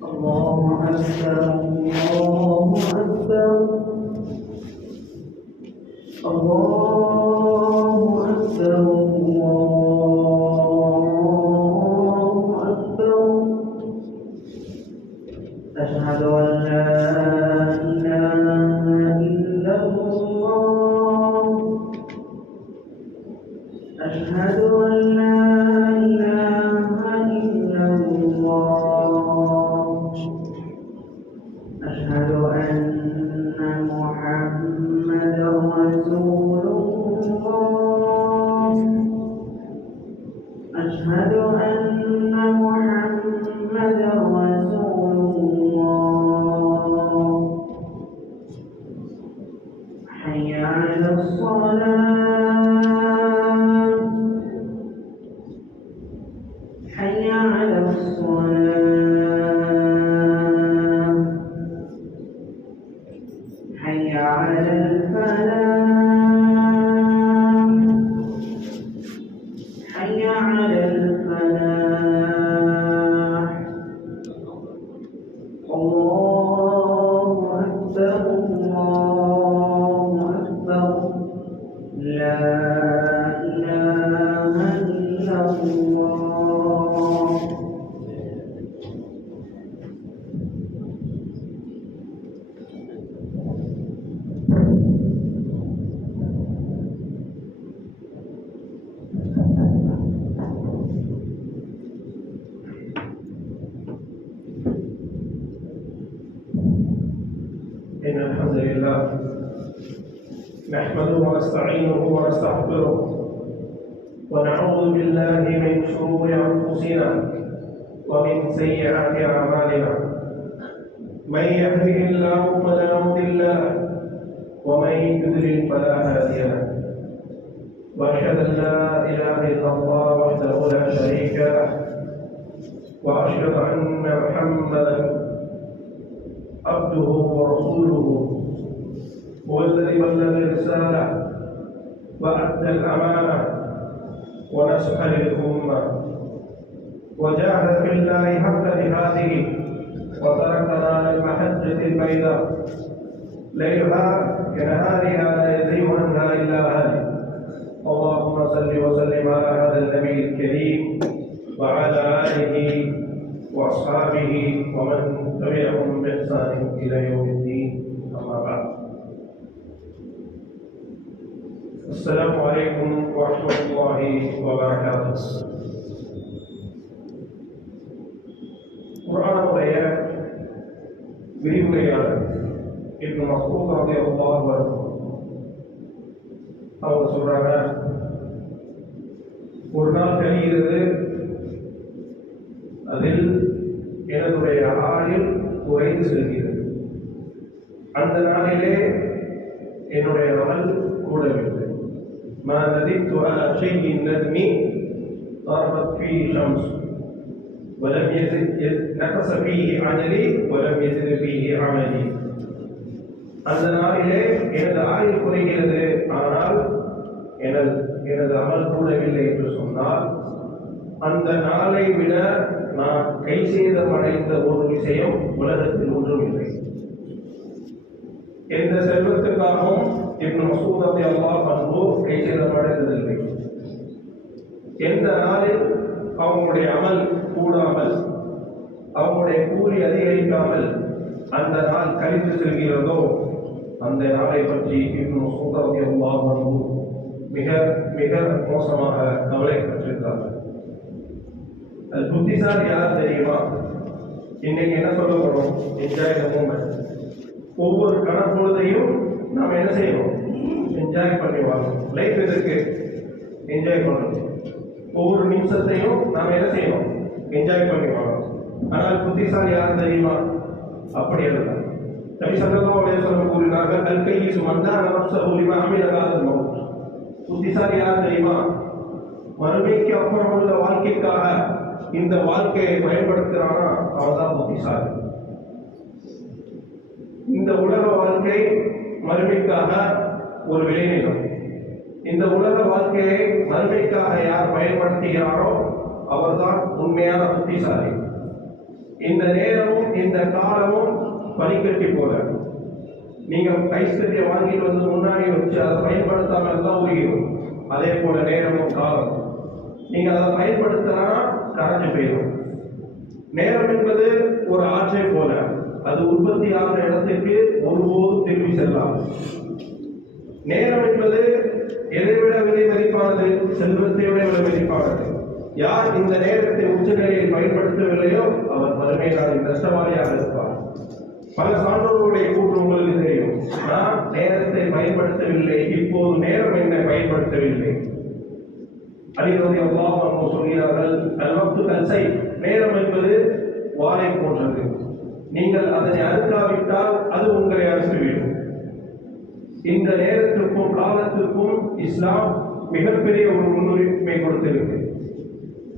الله أكبر الله أكبر الله أكبر الله أكبر أشهد أن لا إله إلا الله أشهد أن لا إله إلا الله أشهد أن محمدا رسول الله أشهد أن محمدا رسول الله حي على الصلاة حي على الصلاة حي على الفلاح حي على الفلاح الله أكبر الله أكبر لا إله إلا الله إن الحمد لله نحمده ونستعينه ونستغفره ونعوذ بالله من شرور أنفسنا ومن سيئات أعمالنا من يهده الله فلا مضل له ومن يضلل فلا هادي له وأشهد أن لا إله إلا الله وحده لا شريك له وأشهد أن محمدا عبده ورسوله هو الذي بلغ الرسالة وأدى الأمانة ونصح للأمة وجاهد في الله حق جهاده وتركنا على المحجة البيضاء ليلها كنهارها لا يزيغ عنها إلا هالك اللهم صل وسلم على هذا النبي الكريم وعلى آله وأصحابه ومن تبعهم بإحسان إلى يوم الدين أما بعد السلام عليكم ورحمة الله وبركاته குர்ஆனுடைய விரிவுரையாளர் இப்னு மஸ்ஊத் ரலியல்லாஹு அன்ஹு அவங்க சொல்றாங்க, ஒரு நாள் கழிகிறது, அதில் என்னுடைய ஆயுள் குறைந்து செல்கிறது. அந்த நாளிலே என்னுடைய அமல் கூடவில்லை. மா நதித்து அலா ஷைஇன் நத்மி ضربت فيه شمس ولم يزد نقص فيه عملي ولم يزد فيه عملي. அந்த நாளிலே எனது ஆயுள் குறைகிறது, ஆனால் எனது அமல் கூடவில்லை என்று சொன்னால் அந்த நாளை விட நான் கை சேதம் அடைந்த ஒரு விஷயம் உலகத்தில் ஒன்றும் இல்லை. எந்த செல்வத்துக்காகவும் இப்னு மஸ்ஊத் ரலியல்லாஹு அன்ஹு கை சேதம் அடைந்ததில்லை. எந்த நாளில் அவங்களுடைய அமல் கூடாமல் அவங்களுடைய கூலி அதிகரிக்காமல் அந்த நாள் கழித்து செல்கிறதோ அந்த நாளை பற்றி இப்னு மஸ்ஊத் ரலியல்லாஹு அன்ஹு மிக மிக மோசமாக கவலைப்பட்டிருக்கிறார்கள். அது புத்திசாலி யார் தெரியுமா? இன்னைக்கு என்ன சொல்ல போறோம்? Enjoy the moment. ஒவ்வொரு கணப்பொழுதையும் நாம் என்ன செய்யணும்? என்ஜாய் பண்ணி வாழணும். லைஃப் எதற்கு? என்ஜாய் பண்ணணும். ஒவ்வொரு நிமிஷத்தையும் நாம் என்ன செய்யணும்? என்ஜாய் பண்ணி வாழணும். ஆனால் புத்திசாலி யார் தெரியுமா? அப்படி அல்ல. நபி ஸல்லல்லாஹு அலைஹி வஸல்லம் கூறினார்கள், அல் கையிசு மன் தான நஃப்ஸஹு லிமா அமில ஹாதல் மௌத். புத்திசாலி யார் தெரியுமா? மறுமைக்கு அப்புறம் உள்ள வாழ்க்கைக்காக இந்த வாழ்க்கையை பயன்படுத்துறானா அவன்தான் புத்திசாலி. இந்த உலக வாழ்க்கை மறுமைக்காக ஒரு விளைநிலம். இந்த உலக வாழ்க்கையை மறுமைக்காக யார் பயன்படுத்துகிறாரோ அவர்தான் உண்மையான புத்திசாலி. இந்த நேரமும் இந்த காலமும் பனிக்கட்டி போல. நீங்க ஐஸ்கட்டியை வாங்கிட்டு வந்து முன்னாடி வச்சு அதை பயன்படுத்தாம இருந்தால் உருகிடும். அதே போல நேரமும் காலம் நீங்க அதை பயன்படுத்தினா கரைஞ்சு போயிடும். நேரம் என்பது ஒரு ஆற்றை போல, அது உற்பத்தி ஆகிற இடத்திற்கு ஒருபோதும் திரும்பி செல்லாம். நேரம் என்பது எதை விட விலை மதிப்பானது? செல்வத்தை விட விலை மதிப்பானது. யார் இந்த நேரத்தை உச்சநிலையில் பயன்படுத்தவில்லையோ அவர் மறுமை நாளில் நஷ்டவாளியாக இருப்பார். பல சான்றோர்களுடைய கூற்று உங்களுக்கு தெரியும். நான் நேரத்தை பயன்படுத்தவில்லை, இப்போது நேரம் என்னை பயன்படுத்தவில்லை. அலிரதி அல்லாஹ் அவர்கள் சொல்கிறார்கள், அல்வக்து கல்சை, நேரம் என்பது வாளை போன்றது. நீங்கள் அதனை அறுக்காவிட்டால் அது உங்களை அறுத்துவிடும். இந்த நேரத்திற்கும் காலத்திற்கும் இஸ்லாம் மிகப்பெரிய ஒரு முன்னுரிமை கொடுத்திருக்கு.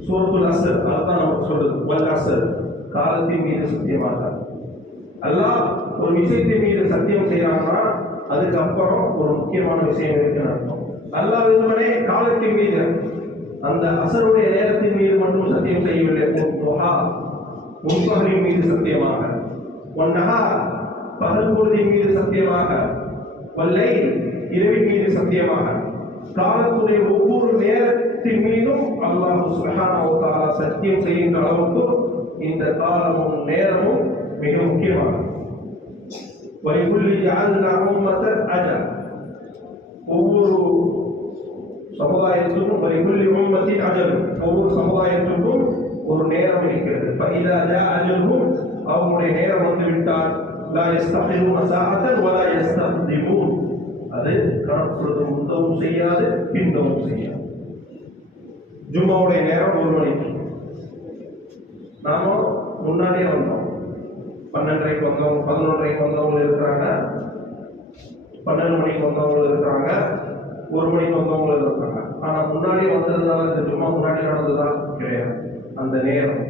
சூரத்துல் அஸ்ர் அதான் நமக்கு சொல்றது, வல் அஸ்ர், காலத்தின் மீது சத்தியமாக. அல்லாஹ் ஒரு விஷயத்தின் மீது சத்தியம் செய்யறாங்கன்னா அதுக்கப்புறம் ஒரு முக்கியமான விஷயம் இருக்குன்னு அர்த்தம். அல்லாஹ் வெறுமனே காலத்தின் மீது, அந்த அசருடைய நேரத்தின் மீது மட்டும் சத்தியம் செய்யவில்லை. முன்பகலின் மீது சத்தியமாக, ஒன்னஹா பகல் பொழுதின் மீது சத்தியமாக, வல்லை இரவின் மீது சத்தியமாக, காலத்துடைய ஒவ்வொரு நேரத்தின் மீதும் அல்லாஹ் சுப்ஹானஹு வ தஆலா சத்தியம் செய்கின்ற அளவுக்கு இந்த காலமும் நேரமும் மிக முக்கியமானது. வலிகுல்லி ஜஅல்னா உம்மத்தன் அஜல், ஒவ்வொரு சமுதாயத்துக்கும் வலிகுல்லி உம்மத்தின் அஜல், ஒவ்வொரு சமுதாயத்துக்கும் ஒரு நேரம் இருக்கிறது. ஃபஇதா ஜாஅ அஜலுஹும், அவங்களுடைய நேரம் வந்து விட்டால் லா யஸ்தகிருன ஸாஅத்தன் வலா யஸ்தக்திமூன், அது கணக்கு முந்தவும் செய்யாது பிந்தவும் செய்யாது. ஜும்மாவுடைய நேரம் 1 மணிக்கு, நாம முன்னாடியே வந்தோம். 12:30 வந்தவங்க, 11:30 வந்தவங்க இருக்கிறாங்க, 12 மணிக்கு வந்தவங்க இருக்கிறாங்க, 1 மணிக்கு வந்தவங்க இருக்கிறாங்க. ஆனா முன்னாடியே வந்ததுனால இந்த ஜும்மா முன்னாடி நடந்ததுதான் கிடையாது. அந்த நேரம்,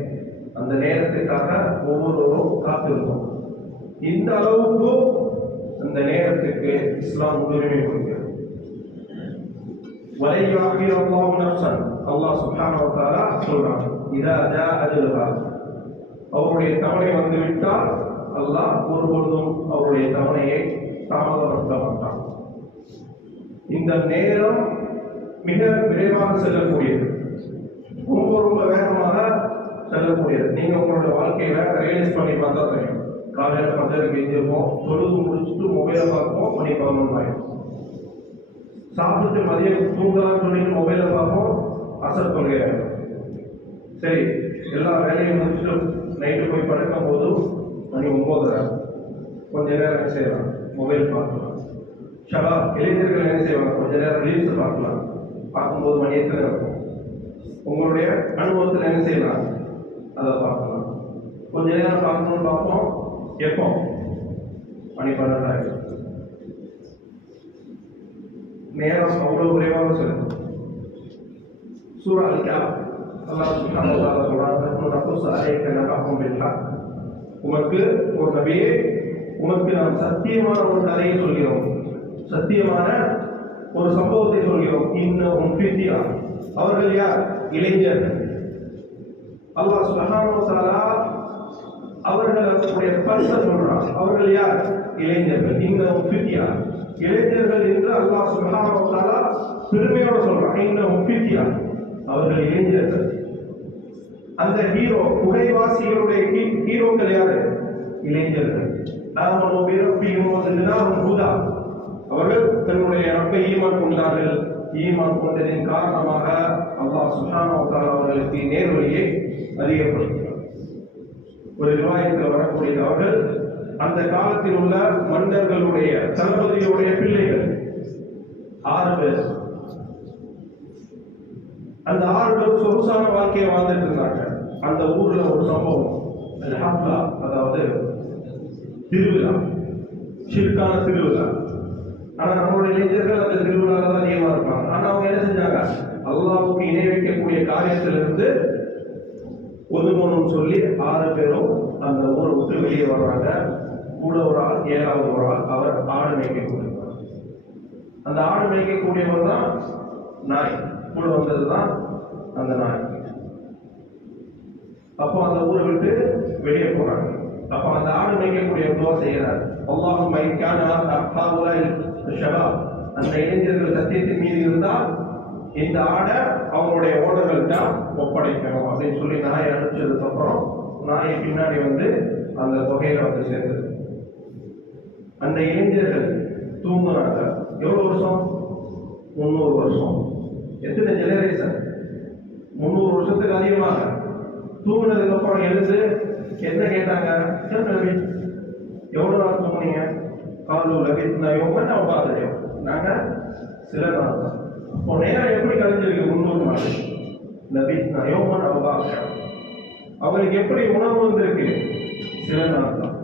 அந்த நேரத்துக்காக ஒவ்வொருவரும் காத்திருந்தோம். இந்த அளவுக்கு அந்த நேரத்துக்கு இஸ்லாம் முன்னுரிமை கொடுக்கிறது. வலையாகி அல்லாஹ் நஃப்ஸன், அல்லாஹ் சுப்ஹானஹு வ தஆலா சொல்றாங்க, இதா ஜா அஜலுஹா, அவருடைய தவணை வந்து விட்டால் அல்லாஹ் ஒருபொழுதும் அவருடைய தவணையை தாமதப்படுத்த மாட்டான். இந்த நேரம் மிக விரைவாக செல்லக்கூடியது, ரொம்ப ரொம்ப வேகமாக செல்லக்கூடியது. நீங்க உங்களுடைய வாழ்க்கையில ரியலைஸ் பண்ணி பார்த்தா தெரியும். காலையில 10:30 எழுந்திருப்போம், தொழுது முடிச்சுட்டு மொபைலை பார்ப்போம், மணி 11 ஆயிடும். சாப்பிட்டு மதியம் தூங்கலாம்னு சொல்லிட்டு மொபைலை பார்ப்போம், அசர் கொள்கையாயிடும். சரி, எல்லா வேலையும் முடிச்சுட்டு நைட்டு போய் படுக்கும் போது மணி 9:30, கொஞ்ச நேரம் என்ன செய்யலாம், மொபைல் பார்க்கலாம். ஷபா இளைஞர்கள் என்ன செய்வாங்க, கொஞ்ச நேரம் ரீல்ஸ் பார்க்கலாம். பார்க்கும்போது மணி எத்தனை இருக்கும்? உங்களுடைய அனுபவத்தில் என்ன செய்யலாம், அதை பார்க்கலாம். கொஞ்ச நேரம் பார்க்கணும்னு பார்ப்போம், எப்போ மணி 12 ஆயிடும். நேரம் அவ்வளவு விரைவாக செல்லும். சூரா அல்-கஹஃப், அல்லாஹ் சுப்ஹானஹு வ தஆலா சொல்றாங்க, நகுஸ்ஸு அலைக நபஅஹும் பில் ஹக், உமக்கு ஒரு நபியே, உமக்கு நாம் சத்தியமான ஒரு கதையை சொல்கிறோம், சத்தியமான ஒரு சம்பவத்தை சொல்கிறோம். இன்னஹும் ஃபித்யா, அவர்கள் யார்? இளைஞர்கள். அல்லாஹ் சுப்ஹானஹு வ தஆலா அவர்கள் அவருடைய பரிசை சொல்றான். அவர்கள் யார்? இளைஞர்கள். இன்னஹும் ஃபித்யா, இளைஞர்கள் என்று அல்லாஹ் சுப்ஹானஹு வ தஆலா பெருமையோட சொல்றான். இன்னஹும் ஃபித்யா, அவர்கள் இளைஞர்கள். அந்த ஹீரோ, உடைவாசிகளுடைய ஹீரோக்கள் யாரு? இளைஞர்கள். ஆமனு பிரப்பிஹிம் வஸித்னாஹும் ஹுதா, அவர்கள் தன்னுடைய ரப்பை ஈமான் கொண்டார்கள். ஈமான் கொண்டதின் காரணமாக அல்லாஹ் சுப்ஹானஹு வ தஆலா அவர்களுக்கு நேர்வழியை அதிகப்படுத்தினார். ஒரு ரிவாயத்தில் வரக்கூடிய அவர்கள் அந்த காலத்தில் உள்ள மன்னர்களுடைய தளபதியுடைய பிள்ளைகள் 6 பேர். அந்த 6 பேர் சொகுசான வாழ்க்கையை வாழ்ந்துட்டு இருந்தாங்க. அந்த ஊர்ல ஒரு சம்பவம், அல்-ஹஃப்லா, அதாவது திருவிழா, ஷிர்கான திருவிழா. ஆனா நம்மளுடைய இளைஞர்கள் அந்த திருவிழால தான் அதிகமா இருப்பாங்க. ஆனா அவங்க என்ன செஞ்சாங்க, அல்லாஹ்வுக்கு இணை வைக்கக்கூடிய காரியத்திலிருந்து ஒதுங்கணும்னு சொல்லி 6 பேரும் அந்த ஊரை விட்டு வெளியே வர்றாங்க. கூட ஒரு ஆள், 7வது ஒரு ஆள், அவர் ஆடு மேய்க்கக்கூடியவர். அந்த ஆடு மேய்க்கக்கூடியவர் தான் நாய், கூட வந்தது தான் அந்த நாய். அப்போ அந்த ஊரை விட்டு வெளியே போறாங்க. அப்போ அந்த ஆடு மேய்க்கக்கூடிய துவா செய்கிறார், அல்லாஹும்ம இன் கான ஹாஉலாஇ ஷபாப், அந்த இளைஞர்கள் சத்தியத்தின் மீது இருந்தால் இந்த ஆடை அவங்களுடைய ஓனர்கள்ட்ட ஒப்படைக்கணும் அப்படின்னு சொல்லி நாயை அனுப்பிச்சதுக்கு அப்புறம் நாயை பின்னாடி வந்து அந்த தொகையில வந்து சேர்ந்தது. அந்த இளைஞர்கள் தூங்குனாங்க. எவ்வளவு வருஷம்? 300 வருஷம். எத்தனை ஜெனரேஷன்? 300 வருஷத்துக்கு அதிகமாக. தூங்குனதுக்கு அப்புறம் எழுந்து என்ன கேட்டாங்க? எவ்வளவு நாள் தூங்குனீங்க? காலு லபித்னா யோகன் அவன் பார்த்துட்டோம், நாங்க சில நாள் தான். இப்போ நேரம் எப்படி கழிஞ்சிருக்கு? 300 நாள். லபித்னா யோகன் அவன் பார்க்கிறோம். அவங்களுக்கு எப்படி உணவு வந்திருக்கு? சில நாள் தான்.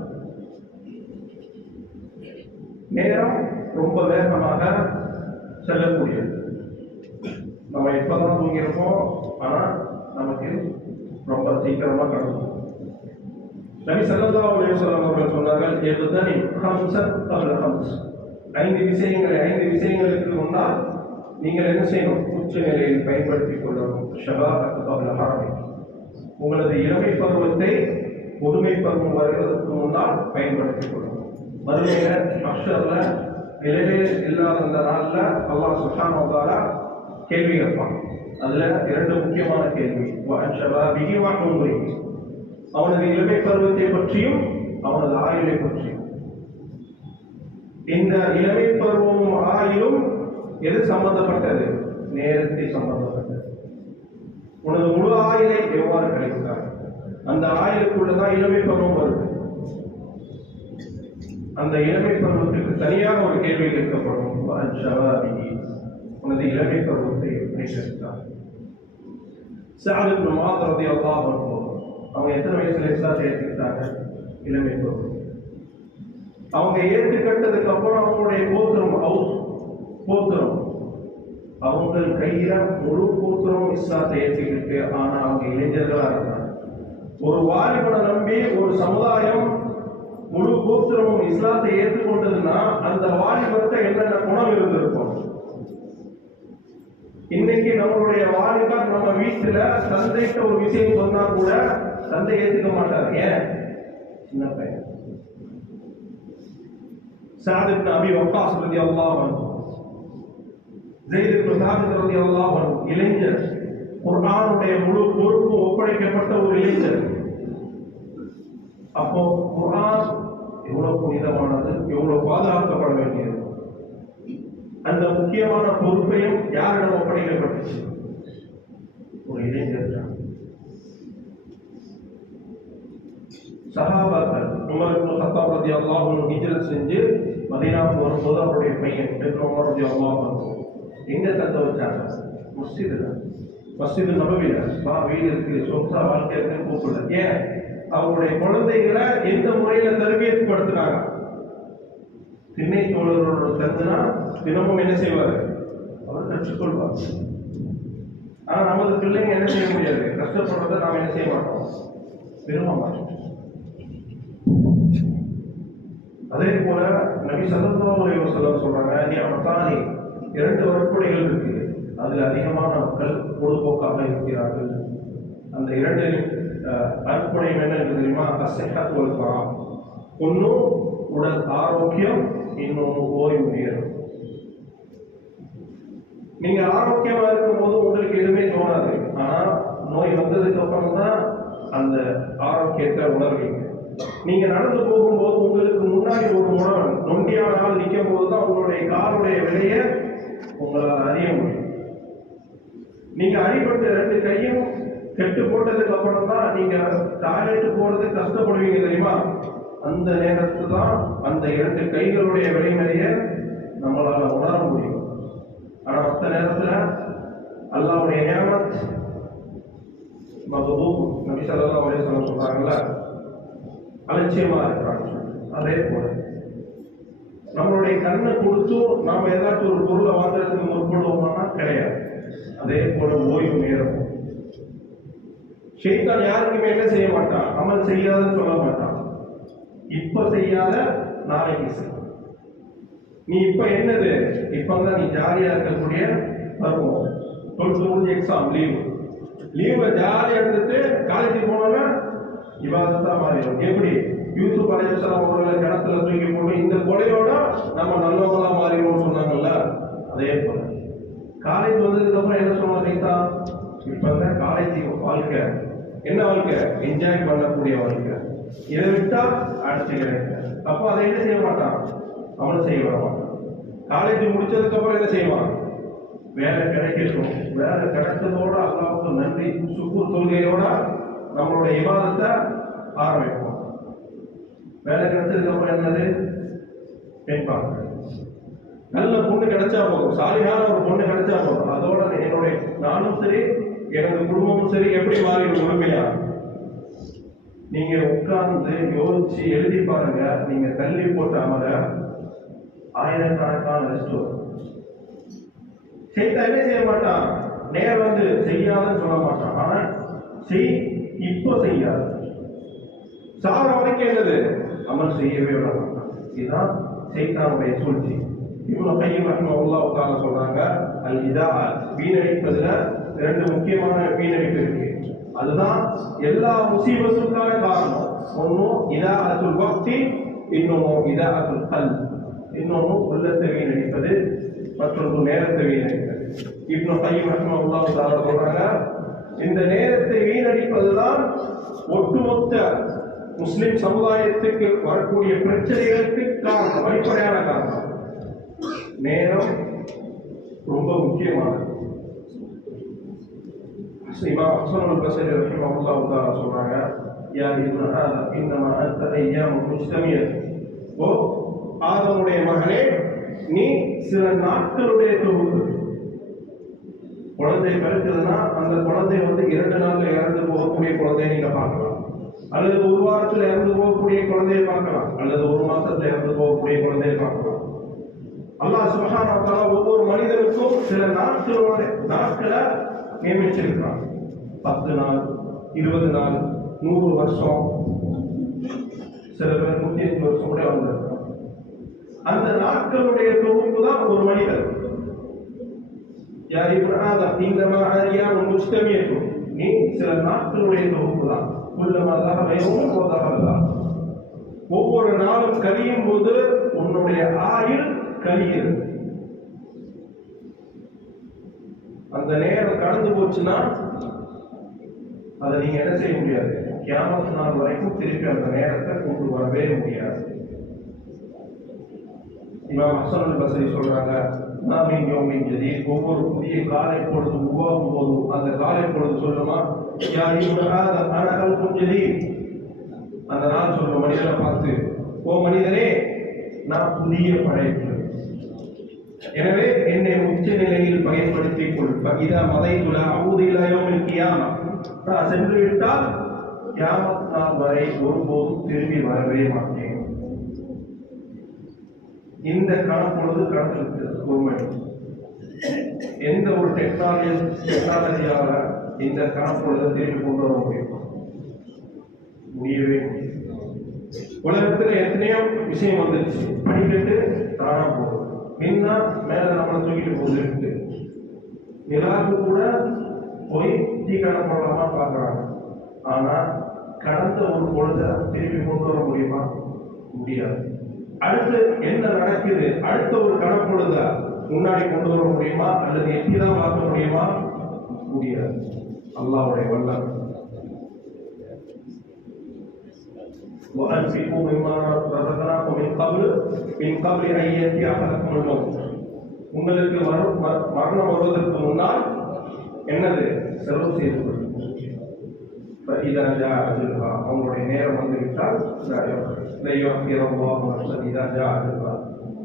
நேரம் ரொம்ப வேகமாக செல்லக்கூடியது. நம்ம எப்பதான் தூங்கியிருப்போம், ஆனா நமக்கு ரொம்ப சீக்கிரமா கடக்கும். நபி ஸல்லல்லாஹு அலைஹி வஸல்லம் அவர்கள் சொன்னார்கள், எதுதனி ஹம்ஸன் கப்ல ஹம்ஸ், 5 விஷயங்களுக்கு முன்னால் நீங்கள் என்ன செய்யணும்? உச்ச நிலையில் பயன்படுத்திக் கொள்ளணும். ஷபாபத் கப்ல ஹரமி, உங்களது இளமை பருவத்தை முதுமை பருவம் வருவதற்கு முன்னால் பயன்படுத்திக் கொள்ளணும். மறுமையில மஹ்ஷர்ல நிலையே இல்லாத அந்த நாள்ல அல்லாஹ் சுப்ஹானஹு வ தஆலா கேள்வி கேட்பான். அதுல 2 முக்கியமான கேள்வி, ஷபாபிஹி வ உம்ரிஹி, அவனது இளமை பருவத்தை பற்றியும் அவனது ஆயுளை பற்றியும். இந்த இளமை பருவமும் ஆயுளும் எது சம்பந்தப்பட்டது? நேரத்தை சம்பந்தப்பட்டது. உனது முழு ஆயுளை எவ்வாறு கிடைத்தார்? அந்த ஆயுளுக்குள்ளதான் இளமை பருவம் வருது. அந்த இளமை பருவத்துக்கு தனியாக ஒரு கேள்வி கேட்கப்படும், உனது இளமை பருவத்தை எப்படி கிடைத்தார்? சஅத் இப்னு முஆத் ரலியல்லாஹு அன்ஹு, அவங்க எத்தனை வயசுல இஸ்லாத்தை ஏற்றுக்கிட்டாங்க? இளமை பருவம். அவங்க ஏற்றுக்கிட்டதுக்கு அப்புறம் அவங்களுடைய கோத்திரம் அவங்க கையில முழு கோத்திரம் இஸ்லாத்தை ஏற்றுக்கிட்டு, ஆனா அவங்க இளைஞர்களா இருந்தாங்க. ஒரு வாலிபனை நம்பி ஒரு சமுதாயம் முழு கோத்திரமும் இஸ்லாத்தை ஏற்றுக்கொண்டதுன்னா அந்த வாலிபத்தை என்னென்ன குணம் இருந்திருக்கும்? இன்னைக்கு நம்மளுடைய வாலிபர் நம்ம வீட்டுல தந்தைட்ட ஒரு விஷயம் சொன்னா கூட தந்தை ஏற்றுக்க மாட்டார். ஏன்? சின்ன பையன். சஅத் இப்னு அபி வக்காஸ் ரலியல்லாஹு அன்ஹு, ஸைத் இப்னு சாபித் ரலியல்லாஹு அன்ஹு, இளைஞர், குர்ஆனுடைய முழு பொறுப்பு ஒப்படைக்கப்பட்ட ஒரு இளைஞர். அப்போ குர்ஆன் எவ்வளவு புனிதமானது, எவ்வளவு பாதுகாக்கப்பட வேண்டியது. அந்த முக்கியமான பொறுப்பையும் யாரிடம் ஒப்படைக்கப்பட்டுச்சு? ஒரு இளைஞர். சஹாபாக்கள் உமர் இப்னு கத்தாப் ரலியல்லாஹு அன்ஹு ஹிஜ்ரத் செஞ்சு மதீனாவுக்கு வரும்போது அவருடைய பையன் உமர் ரலியல்லாஹு அன்ஹு எங்க தங்க வச்சாங்க? மஸ்ஜித் நபவில. வீடு இருக்கு, சொந்த வாழ்க்கை இருக்கு, கூப்பிடல. ஏன்? அவருடைய குழந்தைகளை எந்த முறையில தர்பியத்படுத்தினாங்க? திண்ணை தோழர்களோட தந்துனா தினமும் என்ன செய்வாரு? அவர் கற்றுக்கொள்வார். ஆனா நமது பிள்ளைங்க என்ன செய்ய முடியாது? கஷ்டப்படுறதை நாம் என்ன செய்ய மாட்டோம், விரும்ப மாட்டோம். அதே போல நபி ஸல்லல்லாஹு அலைஹி வஸல்லம் சொல்றாங்க, நிஅமத்தானி, 2 வற்புடைகள் இருக்கு, அதுல அதிகமான மக்கள் பொழுதுபோக்காக இருக்கிறார்கள். அந்த 2 அற்புடை என்ன தெரியுமா? அஸ்ஸஹத் வல் ஃபராஹ். ஒன்று உடல் ஆரோக்கியம், இன்னொன்று ஓய்வு நேரம். நீங்க ஆரோக்கியமா இருக்கும் போது உங்களுக்கு எதுவுமே தோணாது. ஆனா நோய் வந்ததுக்கு அப்புறம் தான் அந்த ஆரோக்கியத்தை உணர்வீங்க. நீங்க நடந்து போகும்போது உங்களுக்கு முன்னாடி ஒரு முழவன் நொண்டியான ஆள் நிற்கும் போதுதான் உங்களுடைய காலுடைய விலையை உங்களால் அறிய முடியும். நீங்க அடிபட்டு 2 கையும் கெட்டு போட்டதுக்கு அப்புறம் தான் நீங்க டாய்லெட் போறது கஷ்டப்படுவீங்க தெரியுமா? அந்த நேரத்துல தான் அந்த 2 கைகளுடைய விலைமதியை நம்மளால உணர முடியும். ஆனா மற்ற நேரத்துல அல்லாஹ்வுடைய நிஅமத் மக்பூல், நபி ஸல்லல்லாஹு அலைஹி வஸல்லம் சொல்றாங்கல்ல, அலட்சியமா இருக்கிறாங்க. அதே போல நம்மளுடைய கண்ணை கொடுத்து நாம ஏதாச்சும் ஒரு பொருளை வாங்குறதுக்கு முற்படுவோம்னா கிடையாது. அதே போல ஓய்வு நேரம். ஷைத்தான் யாருக்குமே என்ன செய்ய மாட்டான்? அமல் செய்யாதுன்னு சொல்ல மாட்டான். இப்ப செய்யாத நாளைக்கு செய். நீ இப்ப என்னது? இப்பதான் நீ ஜாலியா இருக்கக்கூடிய பருவம். 12th எக்ஸாம் லீவு, லீவ்ல ஜாலியா இருந்துட்டு காலேஜுக்கு போனோம்னா இபாதத்தா மாறிடும். எப்படி யூசுப் அலைஹிஸ்ஸலாம் அவர்களை கிணத்துல தூக்கி போட்டு இந்த கொலையோட நம்ம நல்லவங்களா மாறிடுவோம்னு சொன்னாங்கல்ல, அதே போல காலேஜ் வந்ததுக்கு அப்புறம் என்ன சொன்னாங்க, இப்ப காலேஜ் வாழ்க்கை என்ன வாழ்க்கை, என்ஜாய் பண்ணக்கூடிய வாழ்க்கை. இதை விட்டா அடுத்து கிடைக்க. அப்போ அதை என்ன செய்ய மாட்டான், அவனும் செய்ய வர மாட்டான். காலேஜ் முடிச்சதுக்கு அப்புறம் என்ன செய்வான், வேலை கிடைக்கட்டும், வேலை கிடைச்சதோட அல்லாஹ்வுக்கு நன்றி சுக்கூர் தொழுகையோட நம்மளுடைய இபாதத்தை ஆரம்பிப்போம். வேலை கிடைச்சதுக்கு அப்புறம் என்னது, பெண் பார்க்க நல்ல பொண்ணு கிடைச்சா போதும், சாலியான ஒரு பொண்ணு கிடைச்சா போதும். அதோட என்னுடைய நானும் சரி எனது குடும்பமும் சரி எப்படி மாறிடும் முழுமையா. நீங்க உட்கார்ந்து யோசிச்சு எழுதி பாருங்க, நீங்க தள்ளி போட்ட அமல ஆயிரக்கணக்கான ரெஸ்ட் வரும். செய்தா என்ன செய்ய மாட்டான், நேரம் வந்து செய்யாதுன்னு சொல்ல மாட்டான். ஆனா செய், இப்போ செய்யாது, சார வரைக்கும் என்னது அமல் செய்யவே விட மாட்டான். இதுதான் செய்தானுடைய சூழ்ச்சி. இவ்வளவு கையும் ரஹ்மத்துல்லாஹி தஆலா சொல்றாங்க, அல் இதாஅ வீணடிப்பதுல ரெண்டு முக்கியமான வீணடிப்பு இருக்கு. அதுதான் எல்லா முசீபத்துக்கான காரணம். ஒன்னும் இதாஅத்துல் வக்தி, இன்னொன்னும் இதாஅத்துல் கல்ப். இன்னொன்னும் உள்ளத்தை வீணடிப்பது, மற்றொன்று நேரத்தை வீணடிப்பது. இப்னு கையும் ரஹ்மத்துல்லாஹி தஆலா சொல்றாங்க, இந்த நேரத்தை வீணடிப்பதுதான் ஒட்டுமொத்த முஸ்லிம் சமுதாயத்துக்கு வரக்கூடிய பிரச்சனைகளுக்கு காரணம், அடிப்படையான காரணம். நேரம் ரொம்ப முக்கியமானது. இமாம் ஹஸன் அல்-பஸ்ரி ரஹிமஹுல்லாஹு தஆலா சொல்றாங்க, யா இப்னு ஆதம் இன்னமா அன்த அய்யாமு முஜ்தமியா. ஓ ஆதமுடைய மகனே, நீ சில நாட்களுடைய தொகுப்பு. குழந்தை பிறக்குதுன்னா அந்த குழந்தை வந்து 2 நாள்ல இறந்து போகக்கூடிய குழந்தையை நீங்க பார்க்கலாம், அல்லது 1 வாரத்தில் இறந்து போகக்கூடிய குழந்தையை பார்க்கலாம், அல்லது 1 மாசத்துல இறந்து போகக்கூடிய குழந்தையை பார்க்கலாம். அல்லாஹ் சுப்ஹானஹு வ தஆலா ஒவ்வொரு மனிதனுக்கும் சில நாட்களை நியமிச்சிருக்கிறான். 10 நாள், 20 நாள், 100 வருஷம், சில பேர் 105 வருஷம் கூட வந்திருக்கான். அந்த நாட்களுடைய தொகுப்பு தான் ஒரு மனிதர். யா இப்னு ஆதம் இன்னமா அய்யாமு முஜ்தமியத்துன், நீ சில நாட்களுடைய தொகுப்பு தான். குல்லமா தஹப யௌமுன் வ தஹப, ஒவ்வொரு நாளும் கழியும் போது உன்னுடைய ஆயுள் கழிகிறது. அந்த நேரம் கடந்து போச்சுன்னா அதை நீங்க என்ன செய்ய முடியாது, கியாமத் நாள் வரைக்கும் திருப்பி அந்த நேரத்தை கொண்டு வரவே முடியாது. இமாம் ஹஸன் அல்-பஸ்ரி சொல்றாங்க, நாமின் யௌமின் ஜதீத், ஒவ்வொரு புதிய காலை பொழுது உருவாகும் போதும் அந்த காலை பொழுது சொல்லுமா, யா இப்னு ஆதம் அன கல்புன் ஜதீத். அந்த நாள் சொல்ற மனிதனை பார்த்து, ஓ மனிதனே, நான் புதிய படைப்பு, எனவே என்னை உச்ச நிலையில் பயன்படுத்திக் கொள். இதா மதைதுல அவுதிலா யௌமில் கியாமா, நான் சென்று விட்டால் கியாமத் நாள் வரை ஒருபோதும் திரும்பி வரவே மாட்டேன். இந்த கணப்பொழுது கடந்திருக்கு ஒரு மணி. எந்த ஒரு டெக்னாலஜியால இந்த கணப்பொழுதை திரும்பி கொண்டு வர முடியுமா, முடியவே முடியும். உலகத்துல எத்தனையோ விஷயம் வந்துருச்சு, படிக்கட்டு தானா போகுது, மின்னா மேல நம்மளை தூக்கிட்டு போகுது இருக்கு. நிலாவுக்கு கூட போய் டீ கடை போடலாமா பார்க்கறாங்க. ஆனா கடந்த ஒரு பொழுத திருப்பி கொண்டு வர முடியுமா, முடியாது. அடுத்து என்ன நடக்குது, அடுத்த ஒரு கணப்பொழுத முன்னாடி கொண்டு வர முடியுமா, அல்லது எப்படிதான் பார்க்க முடியுமா, முடியாது. அல்லாஹ்வுடைய வல்லம். وأنفقوا مما رزقناكم من قبل أن يأتي أحدكم الموت. உங்களுக்கு மரணம் வருவதற்கு முன்னால் என்னது செலவு செய்து கொள்ளுங்கள். அவங்களுடைய நேரம் வந்துவிட்டால்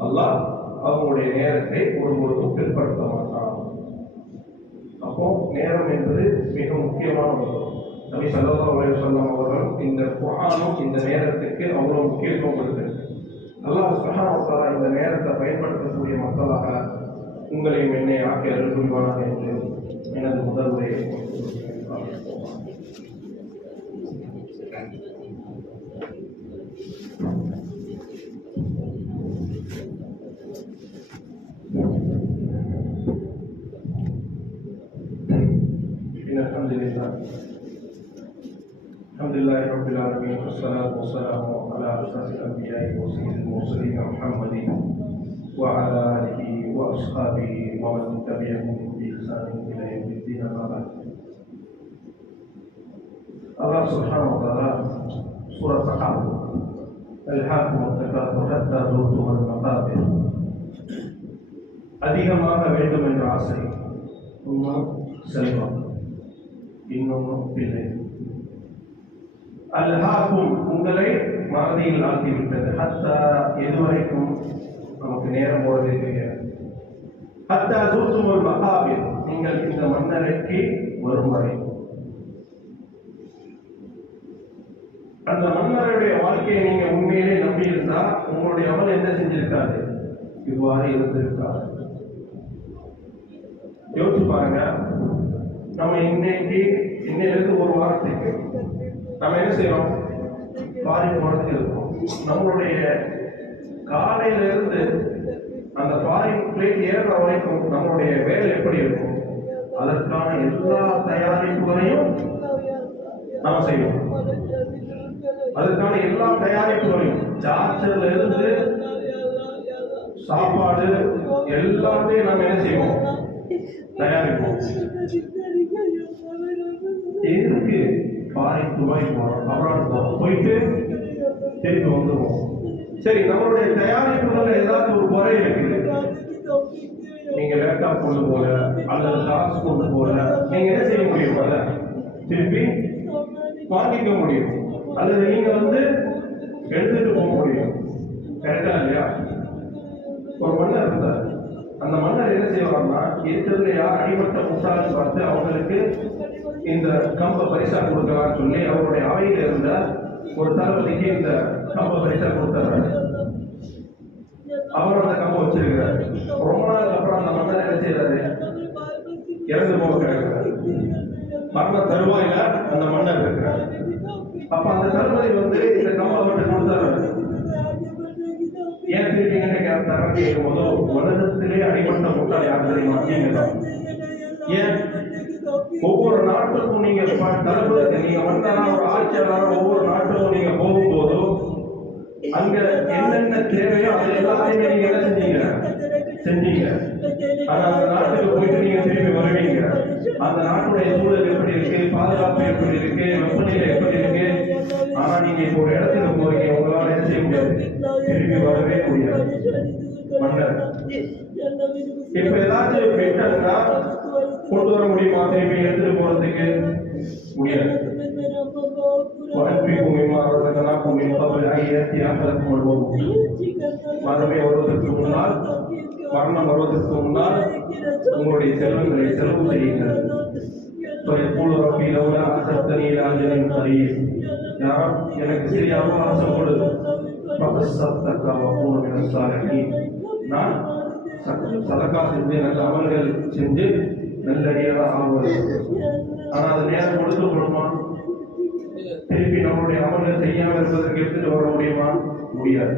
அல்லாஹ் அவங்களுடைய நேரத்தை ஒருபொழுதும் பிற்படுத்த மாட்டான். அப்போ நேரம் என்பது மிக முக்கியமான ஒன்று. நபி ஸல்லல்லாஹு அலைஹி வஸல்லம் அவர்கள் இந்த குர்ஆனும் இந்த நேரத்துக்கு அவ்வளவு முக்கியத்துவம் கொடுத்திருக்கு. அல்லாஹ் சுப்ஹானஹு வ தஆலா இந்த நேரத்தை பயன்படுத்தக்கூடிய மக்களாக உங்களையும் என்னை ஆக்கி அருள் புரிவானாக என்று எனது முதல் உரையை الحمد لله لله رب العالمين والصلاة والسلام على أشرف الأنبياء وسيد المرسلين محمد وعلى آله وأصحابه ومن تبعهم بإحسان إلى يوم الدين أما بعد. الله سبحانه وتعالى سورة الحاقة ألهاكم التكاثر حتى زرتم المقابر அதிகமாக வேண்டும் என்ற ஆசை, இன்னும் செல்வம், இன்னொன்று பிள்ளை. அல்ஹாக்கும் உங்களை மறதியில் ஆக்கிவிட்டது. ஹத்தா எதுவரைக்கும் நமக்கு நேரம் போவதே தெரியாது. ஹத்தா சூத்துமுல் மகாபிர் நீங்கள் இந்த மன்னரைக்கு வரும் வரை. அந்த மன்னருடைய வாழ்க்கையை நீங்க உண்மையிலே நம்பி இருந்தா உங்களுடைய அமல் என்ன செஞ்சிருக்காது, இவ்வாறு இருந்திருக்காது. யோசிச்சு பாருங்க, நம்ம இன்னையிலிருந்து ஒரு வாரத்துக்கு நம்ம என்ன செய்யறோம், ஃபாரின் போறதுக்கு இருக்கோம். நம்மளுடைய காலையில இருந்து அந்த ஃபாரின் பிளேட் ஏறுற வரைக்கும் நம்மளுடைய வேலை எப்படி இருக்கும், அதற்கான எல்லா தயாரிப்புகளையும் நாம செய்வோம். அதற்கான எல்லா தயாரிப்புகளையும் சார்ஜர்ல இருந்து சாப்பாடு எல்லாத்தையும் நம்ம என்ன செய்வோம், தயாரிப்போம். எதுக்கு ஃபாரின் துபாய் போறோம், அப்புறம் போயிட்டு திருப்பி வந்துடுவோம். சரி, நம்மளுடைய தயாரிப்புகள் ஏதாச்சும் ஒரு குறை இருக்குது, நீங்க லேப்டாப் கொண்டு போல அல்லது காசு கொண்டு போல நீங்க என்ன செய்ய முடியும், அதை திருப்பி வாங்கிக்க முடியும் அல்லது நீங்க எடுத்துட்டு போக முடியும். கரெக்டா இல்லையா? ஒரு மன்னர் இருந்தார். அந்த மன்னர் என்ன செய்வார்னா, இருக்கிறதுல யார் அடிமட்ட முட்டாள்னு பார்த்து அவங்களுக்கு இந்த கம்ப பரிசா கொடுக்கலாம்னு சொல்லி அவருடைய அவையில இருந்த ஒரு தளபதிக்கு இந்த கம்ப பரிசா கொடுத்தாரு. அவர் அந்த கம்ப வச்சிருக்கிறார். ரொம்ப நாளுக்கு அப்புறம் அந்த மன்னர் என்ன செய்யறாரு, இறந்து போக கிடக்கிறார். மரண தருவாயில அந்த மன்னர் இருக்கிறார். அப்ப அந்த தளபதி இந்த கம்ப அவர்கிட்ட கொடுத்தாரு. ஏன் திருப்பீங்கன்னு கேட்கும் போதோ, உலகத்திலே அடிமட்ட முட்டாள் யார் தெரியுமா, நீங்க தான். ஏன் ஒவ்வொரு நாட்டுக்கும் நீங்க தளபதி, நீங்க வந்தாலும் ஒரு ஆட்சியாளர் ஒவ்வொரு நாட்டுக்கும் நீங்க போகும்போதும் அங்க என்னென்ன தேவையோ அது எல்லாத்தையுமே நீங்க என்ன செஞ்சீங்க. ஆனா அந்த நாட்டுக்கு போயிட்டு நீங்க திரும்பி வருவீங்க. அந்த நாட்டுடைய சூழல் எப்படி இருக்கு, பாதுகாப்பு எப்படி இருக்கு, வெப்பநிலை எப்படி இருக்கு. ஆனா நீங்க இப்போ ஒரு இடத்துக்கு போறீங்க, உங்களால என்ன செய்ய முடியாது, திரும்பி வரவே முடியாது. மன்னர் இப்ப ஏதாச்சும் பெட்டா கொண்டு வர முடியுமா, திரும்பி எடுத்துட்டு போறதுக்கு முடியாது. மரணம் வருவதற்கு முன்னால் உங்களுடைய செல்வங்களை செலவு செய்யுங்கள். எனக்கு சிறிய அவகாசம் கொடு, நான் சதக்கா செஞ்சு நல்ல அமல்கள் செஞ்சு நல்லடியாக ஆகுவது. ஆனா அது நேரம் கொடுத்து கொடுமா, திருப்பி நம்மளுடைய அமல்கள் செய்யாமல் இருப்பதற்கு எடுத்துட்டு வர முடியுமா, முடியாது.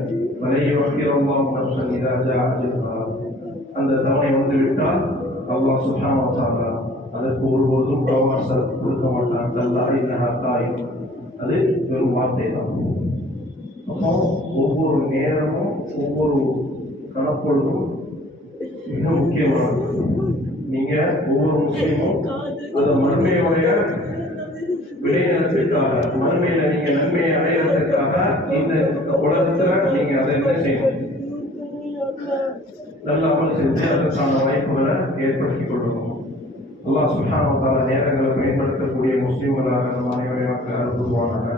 அந்த தவணை விட்டால் அல்லாஹ் சுப்ஹானஹு வ தஆலா அதற்கு ஒருபோதும் அவகாசம் கொடுக்க மாட்டான். அது வெறும் வார்த்தை தான். அப்போ ஒவ்வொரு நேரமும் ஒவ்வொரு கணப்பொழுதும் மிக முக்கியமானது. நீங்க ஒவ்வொரு முஸ்லீமும் அந்த மறுமையுடைய விளைநிலத்திற்காக, மறுமையில நீங்க நன்மையை அடைவதற்காக இந்த உலகத்துல நீங்க அதை என்ன செய்யணும், நல்ல அமல் செஞ்சு அதற்கான வாய்ப்புகளை ஏற்படுத்திக் கொள்ளணும். அல்லாஹ் சுப்ஹானஹு வ தஆலா நேரங்களை பயன்படுத்தக்கூடிய முஸ்லீம்களாக நம் அனைவரையும் அருள்வானாக.